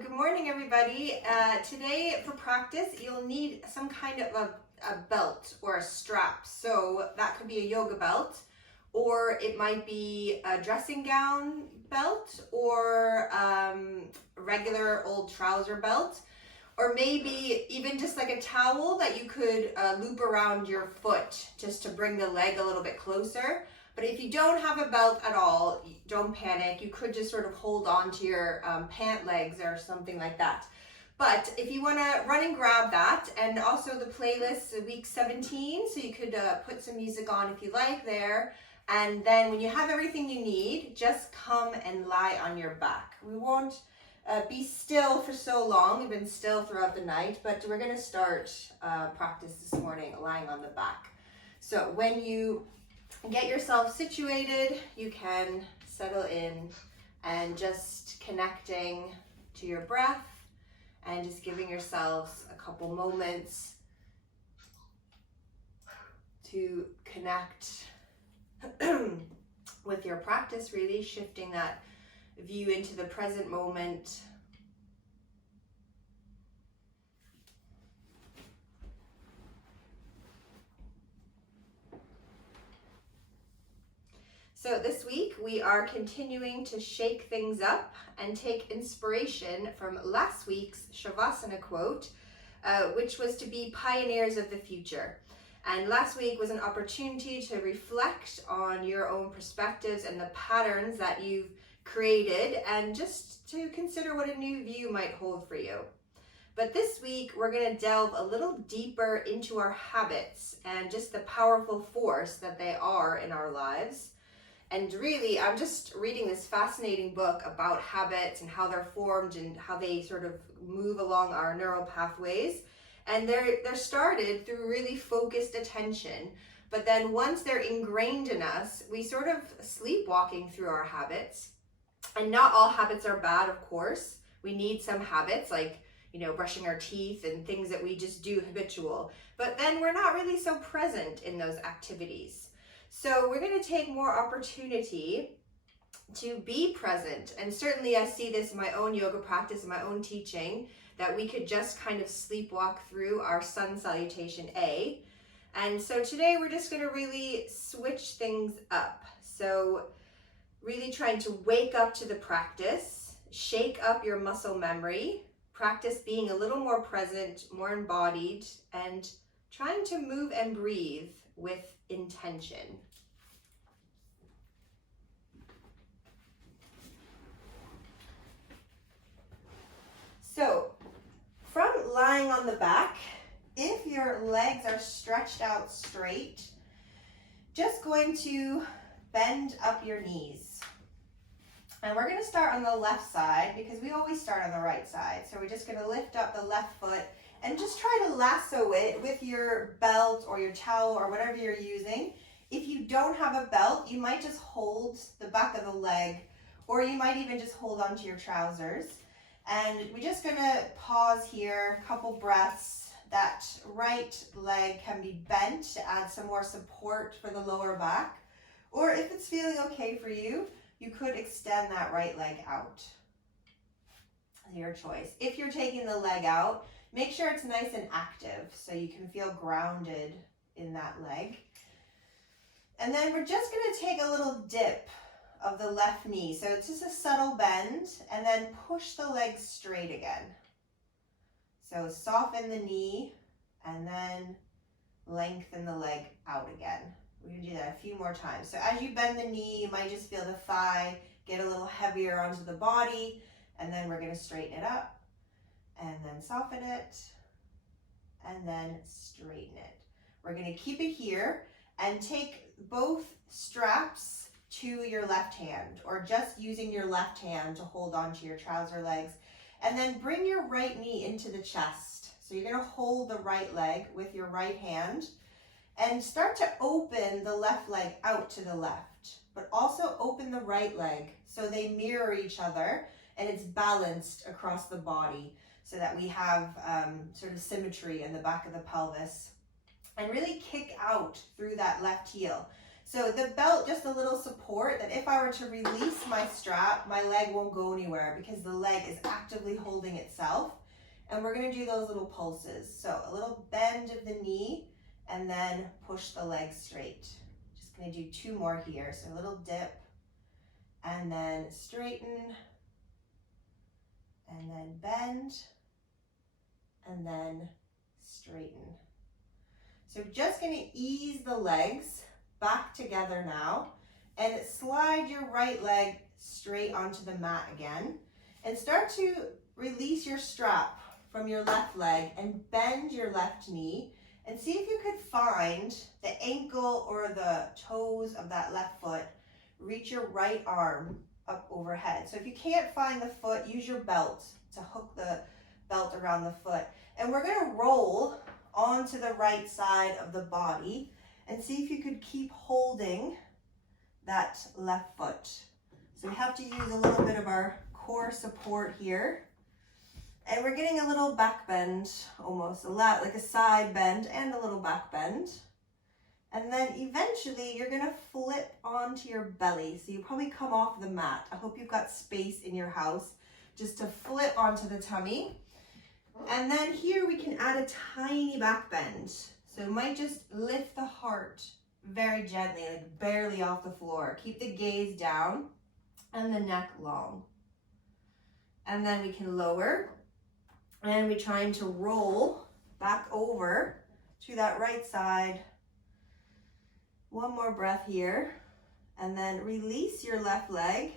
Good morning, everybody. Today for practice, you'll need some kind of a belt or a strap. So that could be a yoga belt, or it might be a dressing gown belt, or a regular old trouser belt, or maybe even just like a towel that you could loop around your foot just to bring the leg a little bit closer. But if you don't have a belt at all, don't panic. You could just sort of hold on to your pant legs or something like that. But if you want to run and grab that, and also the playlist week 17, so you could put some music on if you like there. And then when you have everything you need, just come and lie on your back. We won't be still for so long. We've been still throughout the night, but we're going to start practice this morning lying on the back. So when you get yourself situated, you can settle in and just connecting to your breath and just giving yourselves a couple moments to connect with your practice, really shifting that view into the present moment. So this week we are continuing to shake things up and take inspiration from last week's Shavasana quote, which was to be pioneers of the future. And last week was an opportunity to reflect on your own perspectives and the patterns that you've created, and just to consider what a new view might hold for you. But this week we're going to delve a little deeper into our habits and just the powerful force that they are in our lives. And really, I'm just reading this fascinating book about habits and how they're formed and how they sort of move along our neural pathways. And they're started through really focused attention. But then once they're ingrained in us, we sort of sleepwalking through our habits. And not all habits are bad, of course. We need some habits like, brushing our teeth and things that we just do habitual. But then we're not really so present in those activities. So we're going to take more opportunity to be present. And certainly I see this in my own yoga practice, in my own teaching, that we could just kind of sleepwalk through our sun salutation A. And so today we're just going to really switch things up. So really trying to wake up to the practice, shake up your muscle memory, practice being a little more present, more embodied, and trying to move and breathe with intention. So, from lying on the back, if your legs are stretched out straight, just going to bend up your knees. And we're going to start on the left side because we always start on the right side. So we're just going to lift up the left foot and just try to lasso it with your belt or your towel or whatever you're using. If you don't have a belt, you might just hold the back of the leg, or you might even just hold onto your trousers. And we're just going to pause here, a couple breaths. That right leg can be bent to add some more support for the lower back. Or if it's feeling okay for you, you could extend that right leg out. Your choice. If you're taking the leg out, make sure it's nice and active so you can feel grounded in that leg. And then we're just going to take a little dip of the left knee. So it's just a subtle bend, and then push the leg straight again. So soften the knee and then lengthen the leg out again. We're going to do that a few more times. So as you bend the knee, you might just feel the thigh get a little heavier onto the body, and then we're going to straighten it up. And then soften it, and then straighten it. We're going to keep it here and take both straps to your left hand, or just using your left hand to hold onto your trouser legs. And then bring your right knee into the chest. So you're going to hold the right leg with your right hand and start to open the left leg out to the left, but also open the right leg so they mirror each other and it's balanced across the body, so that we have sort of symmetry in the back of the pelvis. And really kick out through that left heel. So the belt, just a little support that if I were to release my strap, my leg won't go anywhere because the leg is actively holding itself. And we're gonna do those little pulses. So a little bend of the knee and then push the leg straight. Just gonna do 2 more here. So a little dip and then straighten and then bend and then straighten. So just gonna ease the legs back together now and slide your right leg straight onto the mat again and start to release your strap from your left leg and bend your left knee and see if you could find the ankle or the toes of that left foot. Reach your right arm up overhead. So if you can't find the foot, use your belt to hook the belt around the foot. And we're gonna roll onto the right side of the body and see if you could keep holding that left foot. So we have to use a little bit of our core support here. And we're getting a little back bend, almost like a side bend and a little back bend. And then eventually you're gonna flip onto your belly. So you probably come off the mat. I hope you've got space in your house just to flip onto the tummy. And then here we can add a tiny back bend. So you might just lift the heart very gently, like barely off the floor. Keep the gaze down and the neck long. And then we can lower and we're trying to roll back over to that right side. 1 more breath here, and then release your left leg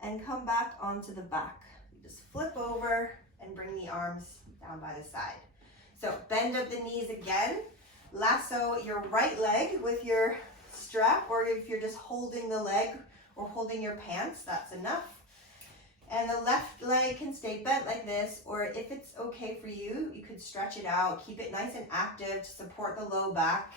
and come back onto the back. You just flip over and bring the arms down by the side. So bend up the knees again, lasso your right leg with your strap, or if you're just holding the leg or holding your pants, that's enough. And the left leg can stay bent like this, or if it's okay for you, you could stretch it out, keep it nice and active to support the low back.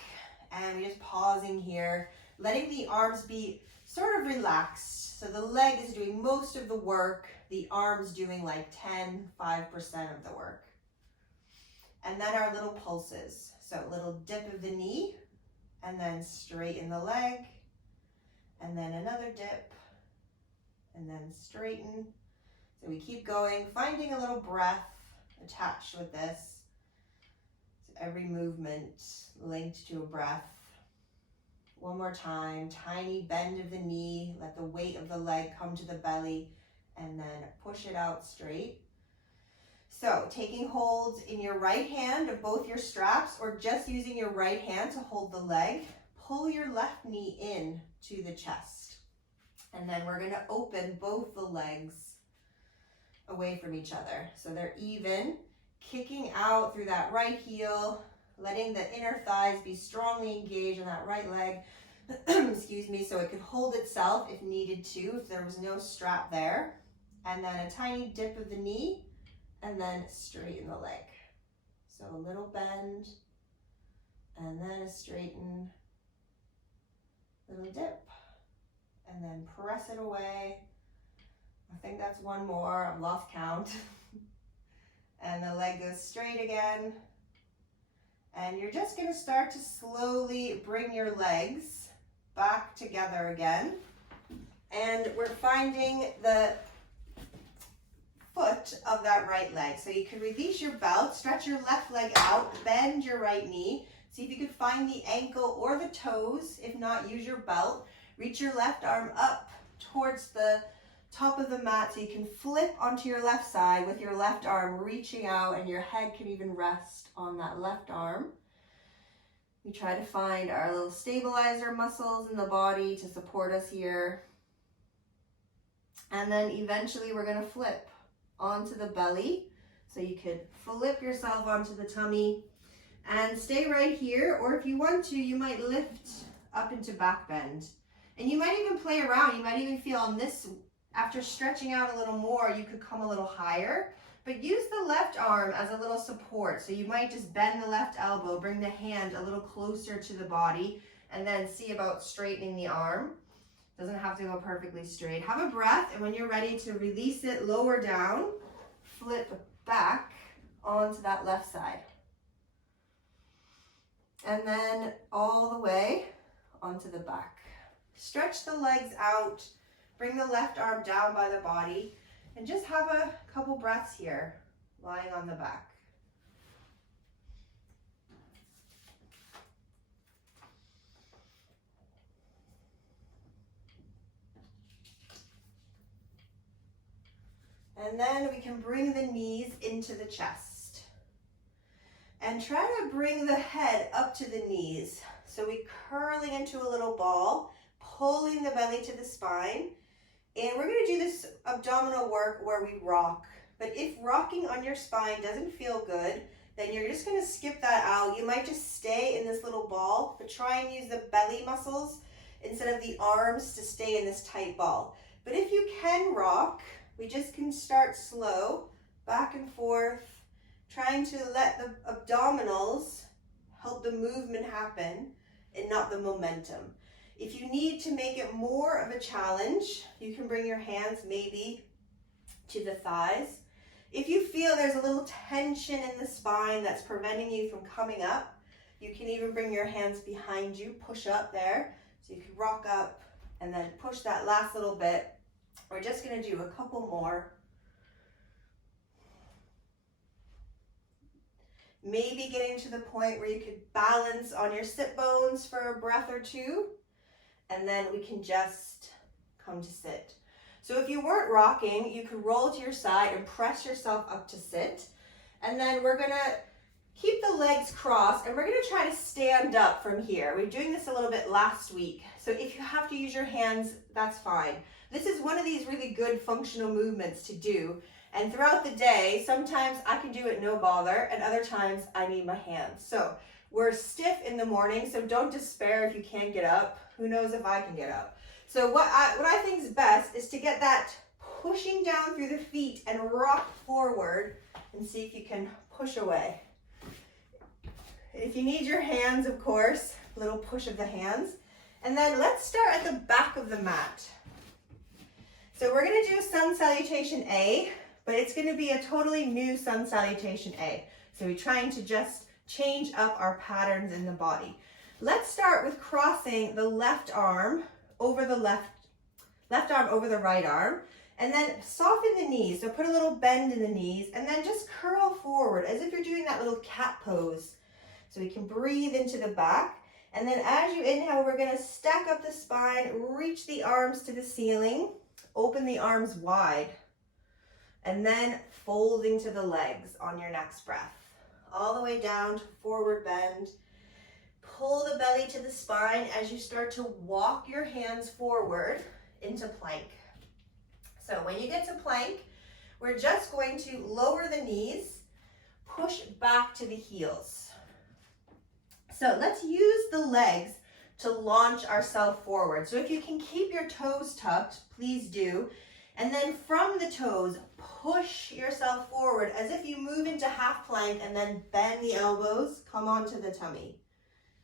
And we're just pausing here, letting the arms be sort of relaxed. So the leg is doing most of the work, the arms doing like 5% of the work. And then our little pulses. So a little dip of the knee, and then straighten the leg, and then another dip, and then straighten. So we keep going, finding a little breath attached with this. Every movement linked to a breath. 1 more time, tiny bend of the knee, let the weight of the leg come to the belly, and then push it out straight. So taking hold in your right hand of both your straps, or just using your right hand to hold the leg, pull your left knee in to the chest. And then we're gonna open both the legs away from each other. So they're even, kicking out through that right heel, letting the inner thighs be strongly engaged in that right leg, excuse me, so it could hold itself if needed to, if there was no strap there. And then a tiny dip of the knee, and then straighten the leg. So a little bend, and then a straighten, little dip, and then press it away. I think that's 1 more, I've lost count. And the leg goes straight again. And you're just gonna start to slowly bring your legs back together again. And we're finding the foot of that right leg. So you can release your belt, stretch your left leg out, bend your right knee. See if you can find the ankle or the toes. If not, use your belt. Reach your left arm up towards the top of the mat so you can flip onto your left side with your left arm reaching out, and your head can even rest on that left arm. We try to find our little stabilizer muscles in the body to support us here. And then eventually we're gonna flip onto the belly. So you could flip yourself onto the tummy and stay right here, or if you want to, you might lift up into back bend. And you might even play around. You might even feel on this, after stretching out a little more, you could come a little higher, but use the left arm as a little support. So you might just bend the left elbow, bring the hand a little closer to the body, and then see about straightening the arm. Doesn't have to go perfectly straight. Have a breath, and when you're ready to release it, lower down, flip back onto that left side. And then all the way onto the back. Stretch the legs out, bring the left arm down by the body, and just have a couple breaths here, lying on the back. And then we can bring the knees into the chest. And try to bring the head up to the knees. So we curling into a little ball, pulling the belly to the spine. And we're gonna do this abdominal work where we rock. But if rocking on your spine doesn't feel good, then you're just gonna skip that out. You might just stay in this little ball, but try and use the belly muscles instead of the arms to stay in this tight ball. But if you can rock, we just can start slow, back and forth, trying to let the abdominals help the movement happen and not the momentum. If you need to make it more of a challenge, you can bring your hands maybe to the thighs. If you feel there's a little tension in the spine that's preventing you from coming up, you can even bring your hands behind you, push up there. So you can rock up and then push that last little bit. We're just gonna do a couple more. Maybe getting to the point where you could balance on your sit bones for a breath or two, and then we can just come to sit. So if you weren't rocking, you could roll to your side and press yourself up to sit. And then we're gonna keep the legs crossed and we're gonna try to stand up from here. We were doing this a little bit last week. So if you have to use your hands, that's fine. This is one of these really good functional movements to do. And throughout the day, sometimes I can do it no bother, and other times I need my hands. So we're stiff in the morning, so don't despair if you can't get up. Who knows if I can get up? So what I think is best is to get that pushing down through the feet and rock forward and see if you can push away. If you need your hands, of course, a little push of the hands. And then let's start at the back of the mat. So we're gonna do sun salutation A, but it's gonna be a totally new sun salutation A. So we're trying to just change up our patterns in the body. Let's start with crossing the left arm over the left arm over the right arm, and then soften the knees. So put a little bend in the knees, and then just curl forward as if you're doing that little cat pose. So we can breathe into the back. And then as you inhale, we're gonna stack up the spine, reach the arms to the ceiling, open the arms wide, and then folding to the legs on your next breath. All the way down to forward bend. Pull the belly to the spine as you start to walk your hands forward into plank. So when you get to plank, we're just going to lower the knees, push back to the heels. So let's use the legs to launch ourselves forward. So if you can keep your toes tucked, please do. And then from the toes, push yourself forward as if you move into half plank and then bend the elbows, come onto the tummy.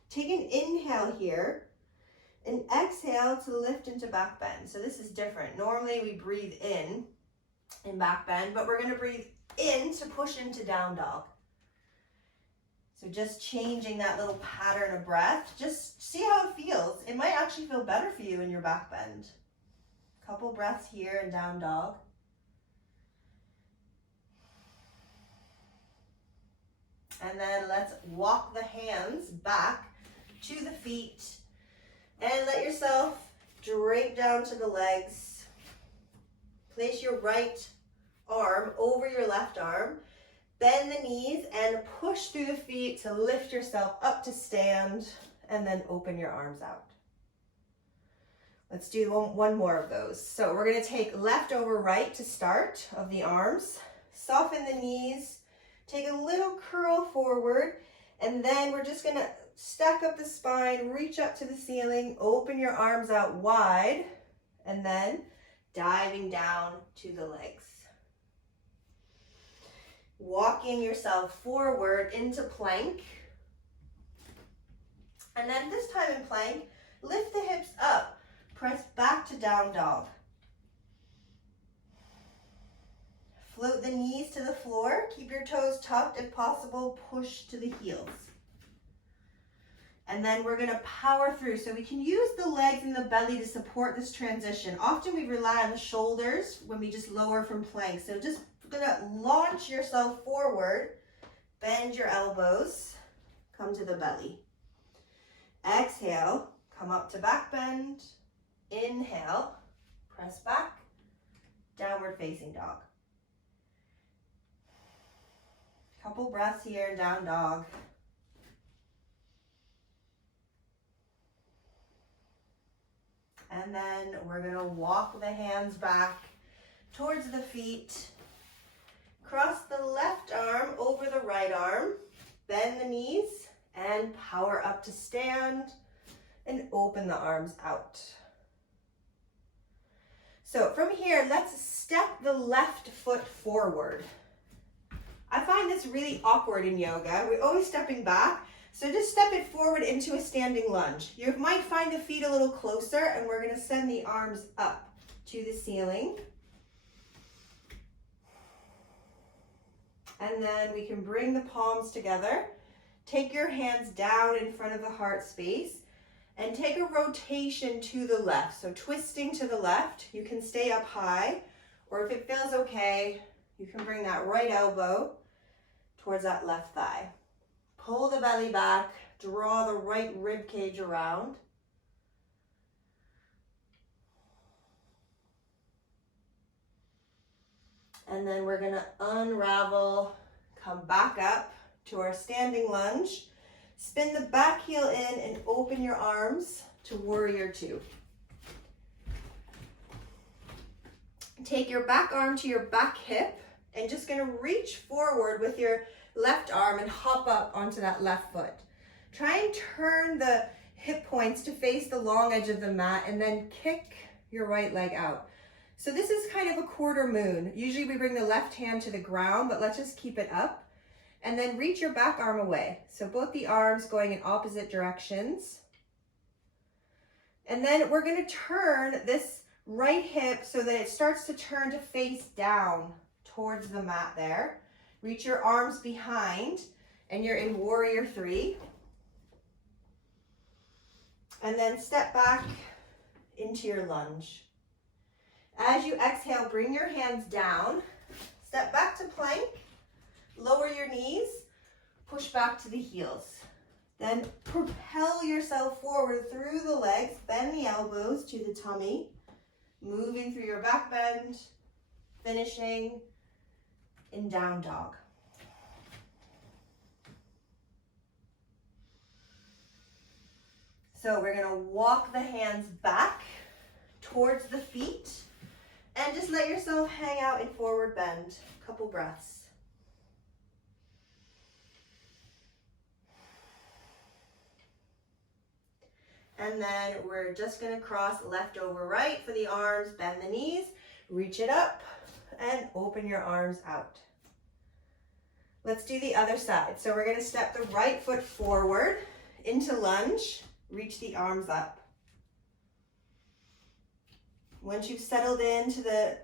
Take an inhale here and exhale to lift into back bend. So this is different. Normally we breathe in back bend, but we're gonna breathe in to push into down dog. So just changing that little pattern of breath, just see how it feels. It might actually feel better for you in your back bend. Couple breaths here in down dog. And then let's walk the hands back to the feet and let yourself drape down to the legs. Place your right arm over your left arm. Bend the knees and push through the feet to lift yourself up to stand, and then open your arms out. Let's do one more of those. So we're gonna take left over right to start of the arms. Soften the knees, take a little curl forward, and then we're just gonna stack up the spine, reach up to the ceiling, open your arms out wide, and then diving down to the legs. Walking yourself forward into plank. And then this time in plank, lift the hips up, press back to down dog. Float the knees to the floor, keep your toes tucked if possible, push to the heels. And then we're gonna power through. So we can use the legs and the belly to support this transition. Often we rely on the shoulders when we just lower from plank. So just gonna launch yourself forward, bend your elbows, come to the belly. Exhale, come up to back bend. Inhale, press back, downward facing dog. Couple breaths here, down dog. And then we're gonna walk the hands back towards the feet. Cross the left arm over the right arm. Bend the knees and power up to stand and open the arms out. So from here, let's step the left foot forward. I find this really awkward in yoga. We're always stepping back. So just step it forward into a standing lunge. You might find the feet a little closer, and we're gonna send the arms up to the ceiling. And then we can bring the palms together. Take your hands down in front of the heart space and take a rotation to the left. So twisting to the left, you can stay up high, or if it feels okay, you can bring that right elbow towards that left thigh. Pull the belly back, draw the right rib cage around. And then we're gonna unravel, come back up to our standing lunge. Spin the back heel in and open your arms to warrior two. Take your back arm to your back hip and just gonna reach forward with your left arm and hop up onto that left foot. Try and turn the hip points to face the long edge of the mat and then kick your right leg out. So this is kind of a quarter moon. Usually we bring the left hand to the ground, but let's just keep it up. And then reach your back arm away. So both the arms going in opposite directions. And then we're gonna turn this right hip so that it starts to turn to face down towards the mat there. Reach your arms behind and you're in warrior three. And then step back into your lunge. As you exhale, bring your hands down, step back to plank, lower your knees, push back to the heels. Then propel yourself forward through the legs, bend the elbows to the tummy, moving through your back bend, finishing in down dog. So we're gonna walk the hands back towards the feet and just let yourself hang out in forward bend. Couple breaths. And then we're just gonna cross left over right for the arms, bend the knees, reach it up, and open your arms out. Let's do the other side. So we're gonna step the right foot forward into lunge, reach the arms up. Once you've settled into the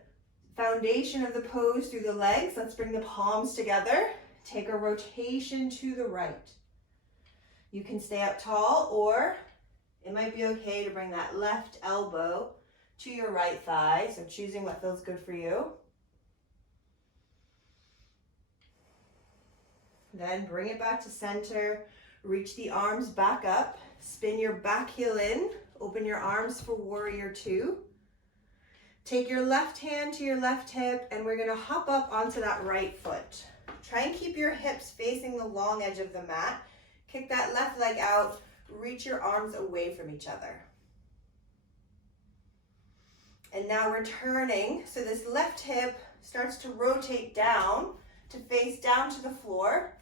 foundation of the pose through the legs, let's bring the palms together. Take a rotation to the right. You can stay up tall, or it might be okay to bring that left elbow to your right thigh. So choosing what feels good for you. Then bring it back to center. Reach the arms back up. Spin your back heel in. Open your arms for warrior two. Take your left hand to your left hip, and we're gonna hop up onto that right foot. Try and keep your hips facing the long edge of the mat. Kick that left leg out. Reach your arms away from each other. And now we're turning. So this left hip starts to rotate down to face down to the floor.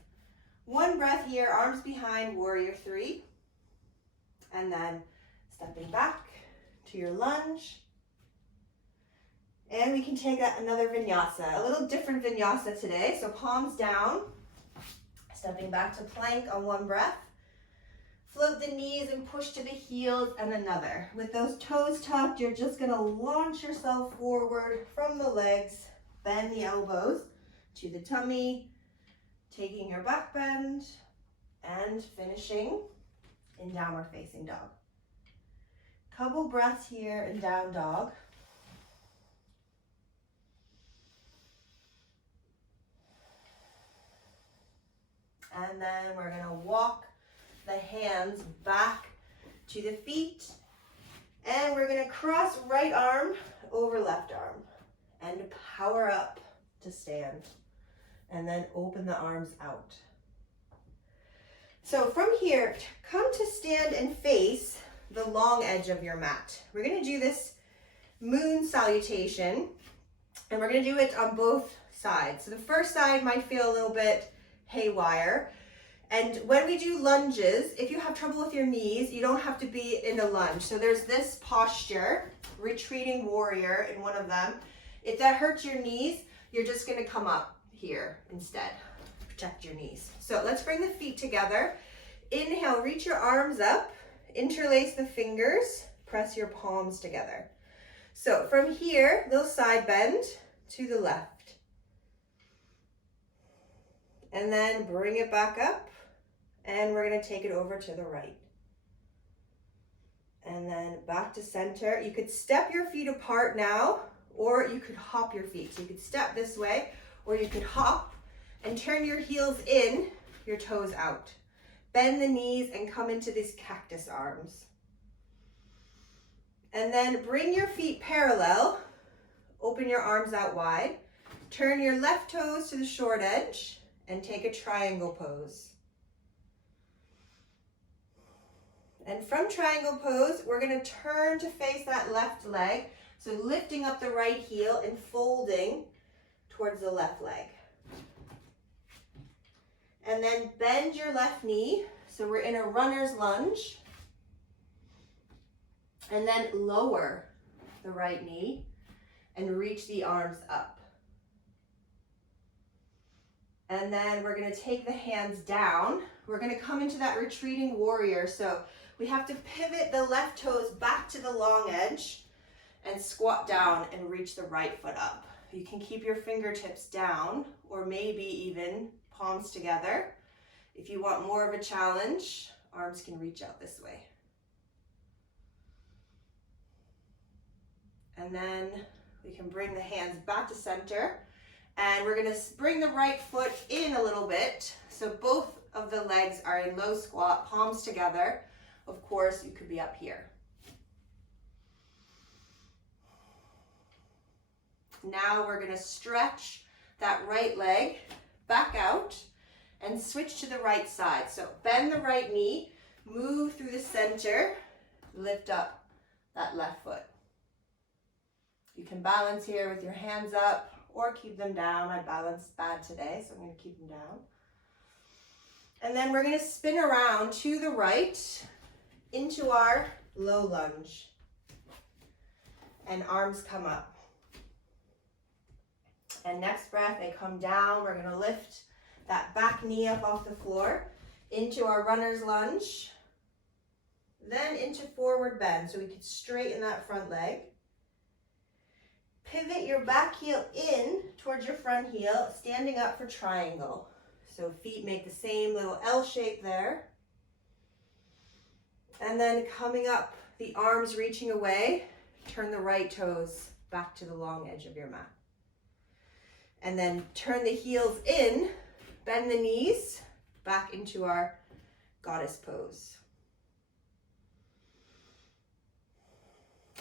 One breath here, arms behind, warrior three. And then stepping back to your lunge. And we can take another vinyasa, a little different vinyasa today. So palms down, stepping back to plank on one breath. Float the knees and push to the heels and another. With those toes tucked, you're just gonna launch yourself forward from the legs, bend the elbows to the tummy, taking your back bend and finishing in downward facing dog. Couple breaths here in down dog. And then we're gonna walk the hands back to the feet. And we're gonna cross right arm over left arm and power up to stand. And then open the arms out. So from here, come to stand and face the long edge of your mat. We're gonna do this moon salutation, and we're gonna do it on both sides. So the first side might feel a little bit haywire. And when we do lunges, if you have trouble with your knees, you don't have to be in a lunge. So there's this posture, retreating warrior in one of them. If that hurts your knees, you're just gonna come up here instead. Protect your knees. So let's bring the feet together. Inhale, reach your arms up, interlace the fingers, press your palms together. So from here, little side bend to the left. And then bring it back up, and we're gonna take it over to the right. And then back to center. You could step your feet apart now, or you could hop your feet. So you could step this way, or you could hop and turn your heels in, your toes out. Bend the knees and come into these cactus arms. And then bring your feet parallel, open your arms out wide, turn your left toes to the short edge, and take a triangle pose. And from triangle pose, we're gonna turn to face that left leg. So lifting up the right heel and folding towards the left leg. And then bend your left knee. So we're in a runner's lunge. And then lower the right knee and reach the arms up. And then we're gonna take the hands down. We're gonna come into that retreating warrior. So we have to pivot the left toes back to the long edge and squat down and reach the right foot up. You can keep your fingertips down, or maybe even palms together. If you want more of a challenge, arms can reach out this way. And then we can bring the hands back to center, and we're gonna bring the right foot in a little bit. So both of the legs are in low squat, palms together. Of course, you could be up here. Now we're gonna stretch that right leg back out and switch to the right side. So bend the right knee, move through the center, lift up that left foot. You can balance here with your hands up or keep them down. My balance is bad today, so I'm gonna keep them down. And then we're gonna spin around to the right into our low lunge. And arms come up. And next breath, they come down. We're gonna lift that back knee up off the floor into our runner's lunge. Then into forward bend, so we can straighten that front leg. Pivot your back heel in towards your front heel, standing up for triangle. So feet make the same little L shape there. And then coming up, the arms reaching away, turn the right toes back to the long edge of your mat. And then turn the heels in, bend the knees, back into our goddess pose.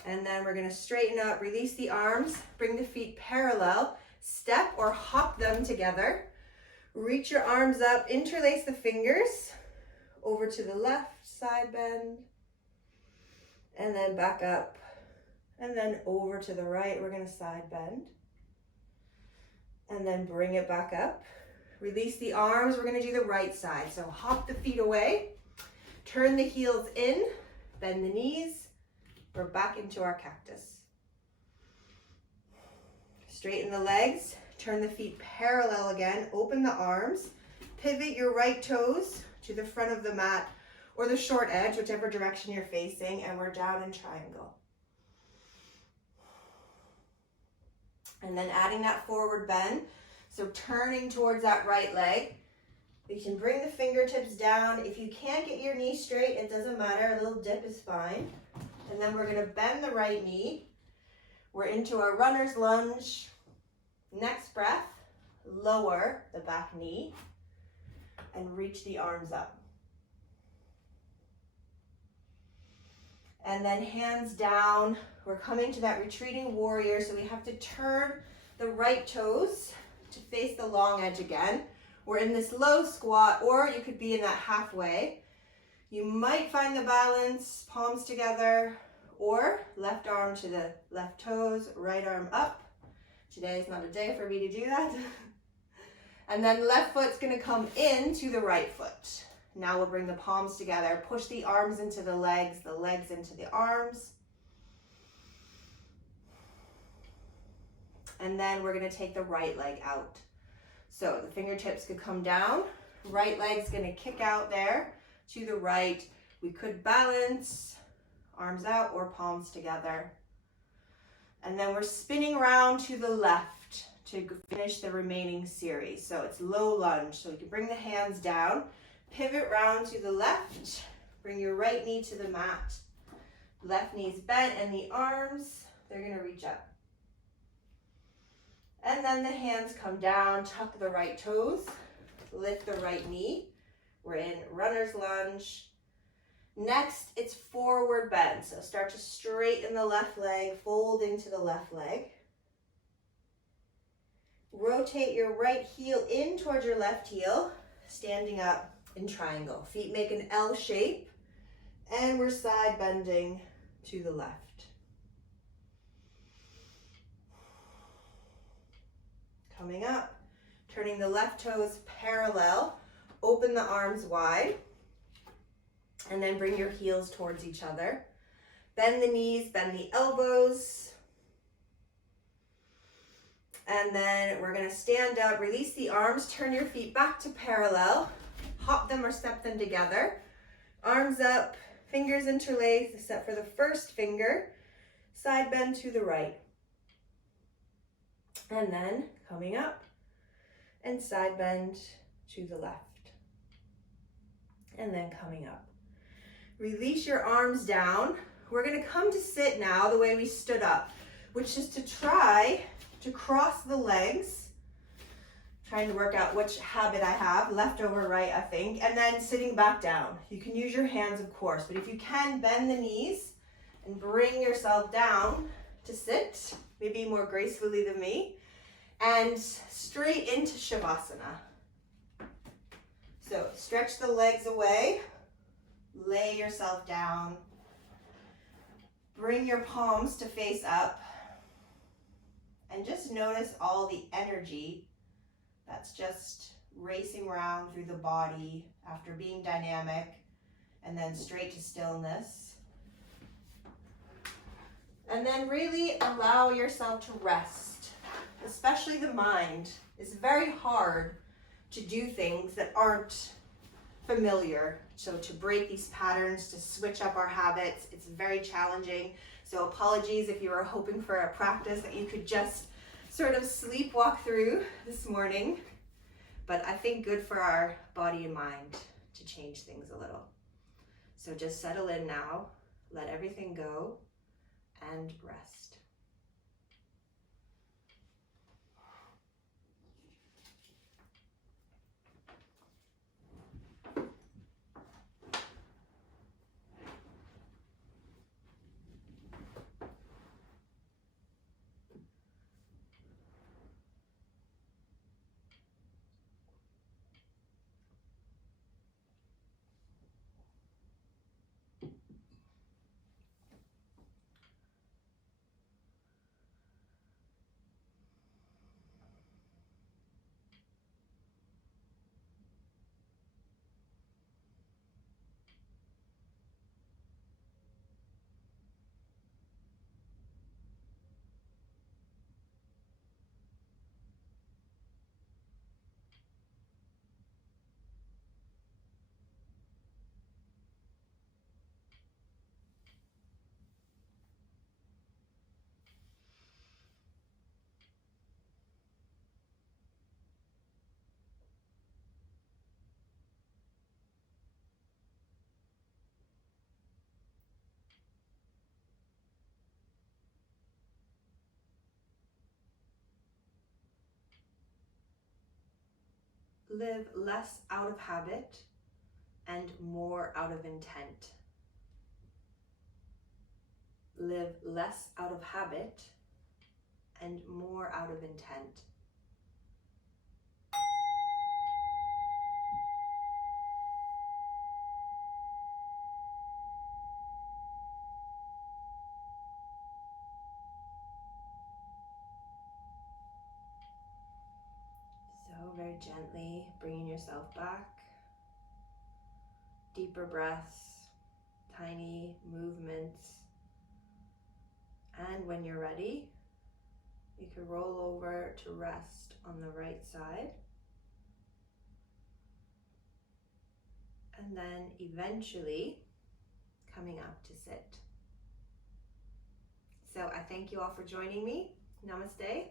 And then we're gonna straighten up, release the arms, bring the feet parallel, step or hop them together. Reach your arms up, interlace the fingers, over to the left, side bend, and then back up, and then over to the right, we're gonna side bend. And then bring it back up. Release the arms, we're gonna do the right side. So hop the feet away, turn the heels in, bend the knees, we're back into our cactus. Straighten the legs, turn the feet parallel again, open the arms, pivot your right toes to the front of the mat or the short edge, whichever direction you're facing, and we're down in triangle. And then adding that forward bend, so turning towards that right leg, You can bring the fingertips down. If you can't get your knee straight, it doesn't matter. A little dip is fine. And then we're going to bend the right knee. We're into our runner's lunge. Next breath, lower the back knee and reach the arms up. And then hands down. We're coming to that retreating warrior, so we have to turn the right toes to face the long edge again. We're in this low squat, or you could be in that halfway. You might find the balance, palms together, or left arm to the left toes, right arm up. Today is not a day for me to do that. And then left foot's gonna come into the right foot. Now we'll bring the palms together, push the arms into the legs into the arms. And then we're gonna take the right leg out. So the fingertips could come down, right leg's gonna kick out there to the right. We could balance, arms out or palms together. And then we're spinning around to the left to finish the remaining series. So it's low lunge. So you can bring the hands down, pivot round to the left, bring your right knee to the mat. Left knee's bent and the arms, they're gonna reach up. And then the hands come down, tuck the right toes, lift the right knee. We're in runner's lunge. Next, it's forward bend. So start to straighten the left leg, fold into the left leg. Rotate your right heel in towards your left heel, standing up in triangle. Feet make an L shape, and we're side bending to the left. Coming up, turning the left toes parallel, open the arms wide, and then bring your heels towards each other. Bend the knees, bend the elbows. And then we're gonna stand up, release the arms, turn your feet back to parallel, hop them or step them together. Arms up, fingers interlaced, except for the first finger. Side bend to the right. And then coming up and side bend to the left. And then coming up. Release your arms down. We're gonna come to sit now the way we stood up, which is to try to cross the legs. Trying to work out which habit I have, left over right, I think, and then sitting back down. You can use your hands, of course, but if you can, bend the knees and bring yourself down to sit, maybe more gracefully than me, and straight into Shavasana. So stretch the legs away, lay yourself down, bring your palms to face up, and just notice all the energy that's just racing around through the body after being dynamic, and then straight to stillness. And then really allow yourself to rest, especially the mind. It's very hard to do things that aren't familiar. So to break these patterns, to switch up our habits, it's very challenging. So apologies if you were hoping for a practice that you could just sort of sleepwalk through this morning. But I think good for our body and mind to change things a little. So just settle in now, let everything go, and rest. Live less out of habit and more out of intent. Live less out of habit and more out of intent. So very gently bringing yourself back. Deeper breaths, tiny movements. And when you're ready, you can roll over to rest on the right side. And then eventually coming up to sit. So I thank you all for joining me. Namaste.